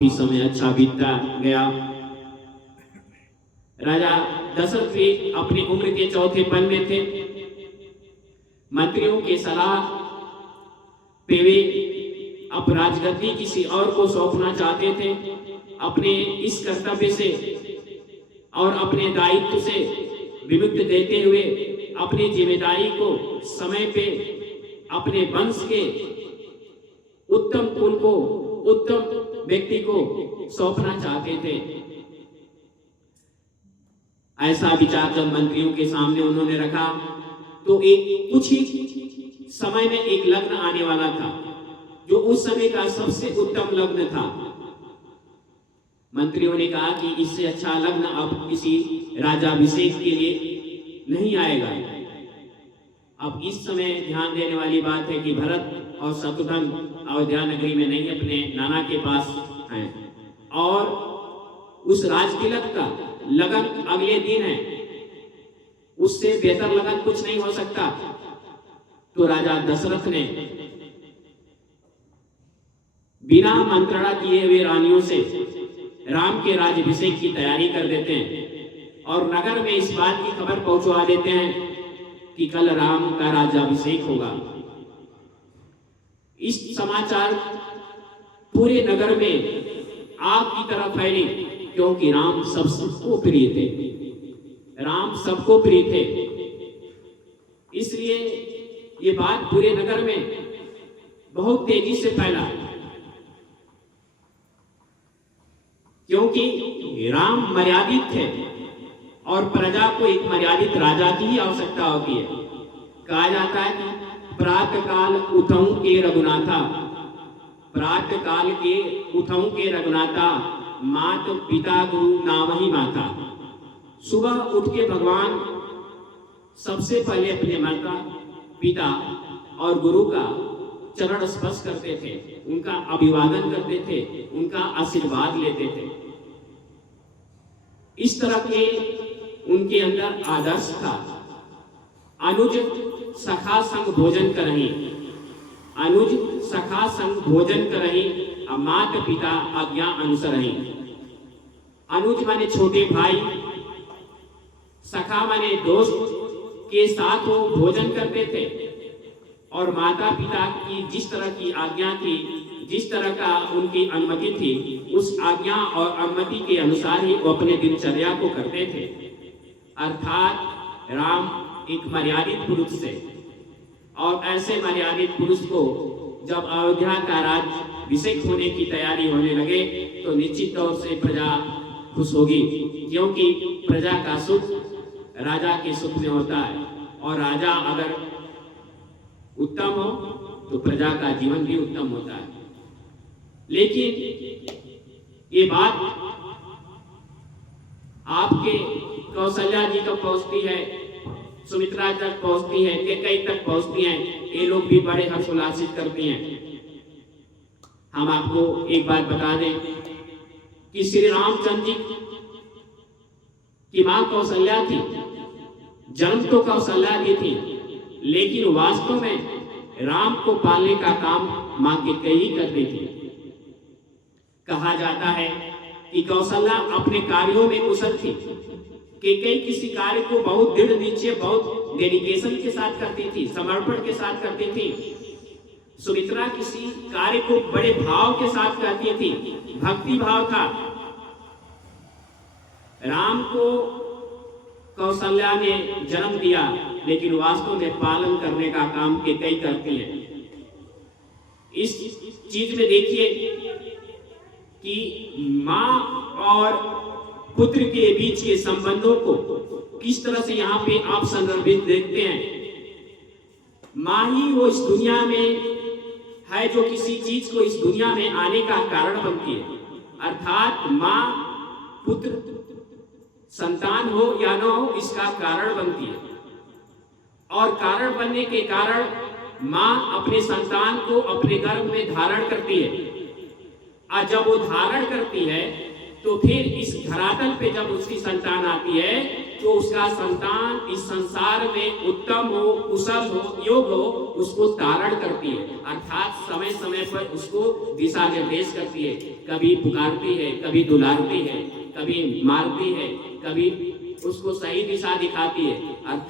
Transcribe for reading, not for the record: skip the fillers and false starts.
समय अच्छा बीतता गया। राजा दशरथ भी अपनी उम्र के चौथे पल में थे। मंत्रियों के सलाह पे वे अब राजगद्दी किसी और को सौंपना चाहते थे। अपने इस कर्तव्य से और अपने दायित्व से विमुक्त देते हुए अपनी जिम्मेदारी को समय पे अपने वंश के उत्तम कुल को, उत्तम व्यक्ति को सौंपना चाहते थे। ऐसा विचार जब मंत्रियों के सामने उन्होंने रखा तो एक कुछ ही समय में एक लग्न आने वाला था जो उस समय का सबसे उत्तम लग्न था। मंत्रियों ने कहा कि इससे अच्छा लग्न अब किसी राजाभिषेक के लिए नहीं आएगा। अब इस समय ध्यान देने वाली बात है कि भरत और शत्रुघ्न अयोध्या नगरी में नहीं, अपने नाना के पास हैं और उस राजतिलक का लगन अगले दिन है। उससे बेहतर लगन कुछ नहीं हो सकता। तो राजा दशरथ ने बिना मंत्रणा किए हुए रानियों से राम के राज्याभिषेक की तैयारी कर देते हैं और नगर में इस बात की खबर पहुंचवा देते हैं कि कल राम का राज्याभिषेक होगा। इस समाचार पूरे नगर में आग की तरह फैली, क्योंकि राम सबको प्रिय थे। राम सबको प्रिय थे, इसलिए ये बात पूरे नगर में बहुत तेजी से फैला, क्योंकि राम मर्यादित थे और प्रजा को एक मर्यादित राजा की ही आवश्यकता होती है। कहा जाता है कि प्रातः काल उठऊं के रघुनाथा, प्रातः काल के उठऊं के रघुनाथा, मात पिता गुरु नाम ही माता। सुबह उठ के भगवान सबसे पहले अपने माता पिता और गुरु का चरण स्पर्श करते थे, उनका अभिवादन करते थे, उनका आशीर्वाद लेते थे। इस तरह के उनके अंदर आदर्श था। अनुज सखा संग भोजन करही, अनुज सखा संग भोजन करही, मात पिता आज्ञा अनुसरही। अनुज माने छोटे भाई, सखा माने दोस्त के साथ वो भोजन करते थे और माता पिता की जिस तरह की आज्ञा थी, जिस तरह का उनकी अनुमति थी, उस आज्ञा और अनुमति के अनुसार ही वो अपने दिनचर्या को करते थे। अर्थात राम एक मर्यादित पुरुष थे और ऐसे मर्यादित पुरुष को जब अयोध्या का राज्याभिषेक होने की तैयारी होने लगे तो निश्चित तौर से प्रजा खुश होगी, क्योंकि प्रजा का सुख राजा के सुख में होता है और राजा अगर उत्तम हो तो प्रजा का जीवन भी उत्तम होता है। लेकिन ये बात आपके कौशल्या जी तक पहुंचती है, सुमित्रा तक पहुंचती है, कैकेयी तक पहुंचती हैं। ये लोग भी बड़े हर्षोल्लासित करती हैं। हम आपको एक बात बता दें कि श्री रामचंद्र जी की मां कौशल्या थी। जन्म तो कौशल्या दी थी, लेकिन वास्तव में राम को पालने का काम मां कैकेयी करती थी। कहा जाता है कि कौशल्या अपने कार्यों में कुशल थी। कैकेयी किसी कार्य को बहुत दृढ़ निश्चय, बहुत डेडिकेशन के साथ करती थी, समर्पण के साथ करती थी। सुमित्रा किसी कार्य को बड़े भाव के साथ करती थी, भक्ति भाव था। राम को कौशल्या ने जन्म दिया, लेकिन वास्तव में पालन करने का काम कैकेयी करती है। इस चीज में देखिए कि मां और पुत्र के बीच के संबंधों को किस तरह से यहाँ पे आप संदर्भित देखते हैं। मां ही वो इस दुनिया में है जो किसी चीज को इस दुनिया में आने का कारण बनती है। अर्थात मां पुत्र संतान हो या न हो, इसका कारण बनती है और कारण बनने के कारण मां अपने संतान को अपने गर्भ में धारण करती है। और जब वो धारण करती है तो फिर इस धरातल पे जब उसकी संतान आती है तो उसका संतान इस संसार में उत्तम हो, कुशल हो, योग्य हो, उसको तारण करती है, अर्थात समय समय पर उसको दिशा निर्देश करती है। कभी पुकारती है, कभी दुलारती है, कभी मारती है, कभी उसको सही दिशा दिखाती है। अर्थात